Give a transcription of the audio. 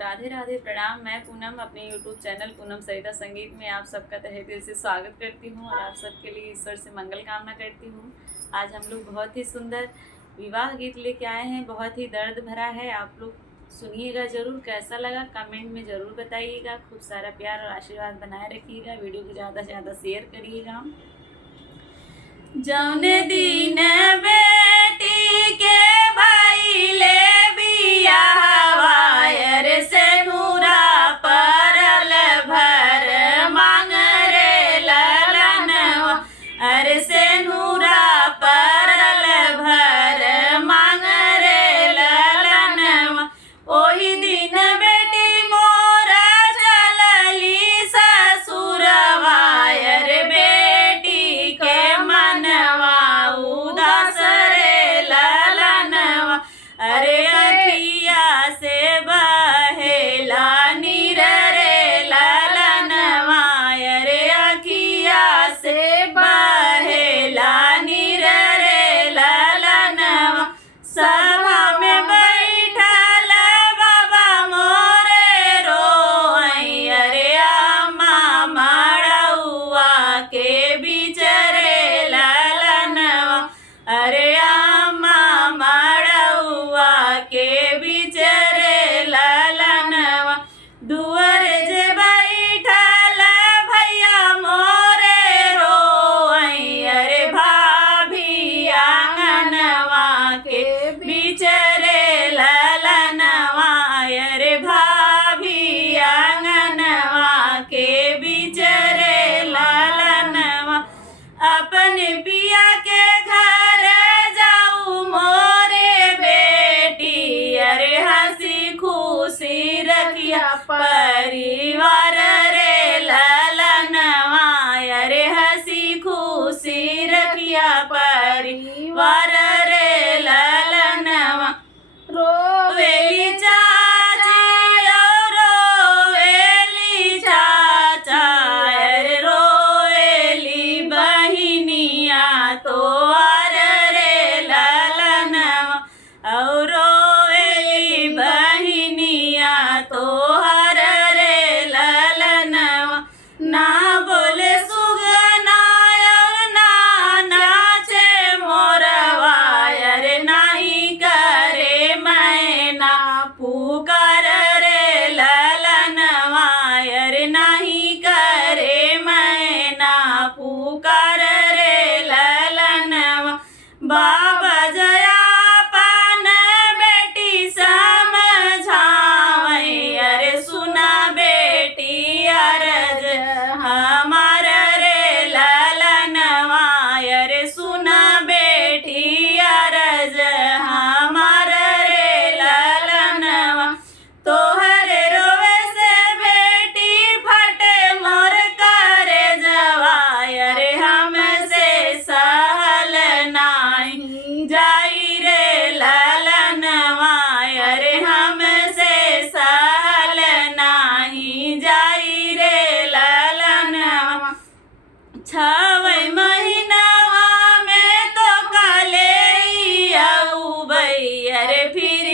राधे राधे प्रणाम। मैं पूनम अपने यूट्यूब चैनल पूनम सरिता संगीत में आप सबका तहे दिल से स्वागत करती हूँ और आप सबके लिए ईश्वर से मंगल कामना करती हूँ। आज हम लोग बहुत ही सुंदर विवाह गीत लेके आए हैं, बहुत ही दर्द भरा है। आप लोग सुनिएगा ज़रूर, कैसा लगा कमेंट में ज़रूर बताइएगा। खूब सारा प्यार और आशीर्वाद बनाए रखिएगा। वीडियो को ज़्यादा से ज़्यादा शेयर करिएगा। जौने दिन बेटी के भाई ले बियाहवा रे से नूरा परल भर मांग रे ललनवा, अरे से नूरा परल भर मांग रे ललनवा। ओही दिन बेटी मोर चलली ससुरवा रे बेटी के मनवा उदास रे ललनवा, अरे अखिया से बहेला नीर रे ललनवा, अरे अखिया से बहेला नीर रे ललनवा। सभा में बैठल बाबा मोरे रोई, अरे अम्मा मड़उआ के बीच रे ललनवा, अरे अम्मा मड़उआ के बीच रे ललनवा। दुअर जे बैठल भैया मोरे रोई, अरे भाभी आंगनवा के बीच रे ललनवा, अरे भाभी आंगनवा के बीच रे ललनवा। अपने पिया के घर जाऊ मोरे बेटी, अरे हंसी खुशी रखिया परिवार रे ललनवा, अरे हंसी खुशी रखिया परिवार रे ललनवा। रोवेली चाची और रोवेली चाचा, अरे रोवेली बहिनिया तो आर रे ललनवा, और रोवेली बहिनिया तो हर रे ललनवा। ना बोले सुगना और ना नाचे मोरवा, अरे नाही करे मैना पुकार रे ललनवा, अरे नाही करे मैना पुकार रे ललनवा। बाबा जयापन बेटी समझावई, अरे सुना बेटी अरज हमार रे ललनवा, अरे सुना बेटी अरज हमार रे ललनवा। तोहरे रोवे से बेटी फटे मोर करे जवा, अरे हमसे सहल नाही जाई रे ललनवा, अरे हमसे सहल नाही जाई रे ललनवा। छवै महीनावा में तो काले आऊ बई, अरे फिर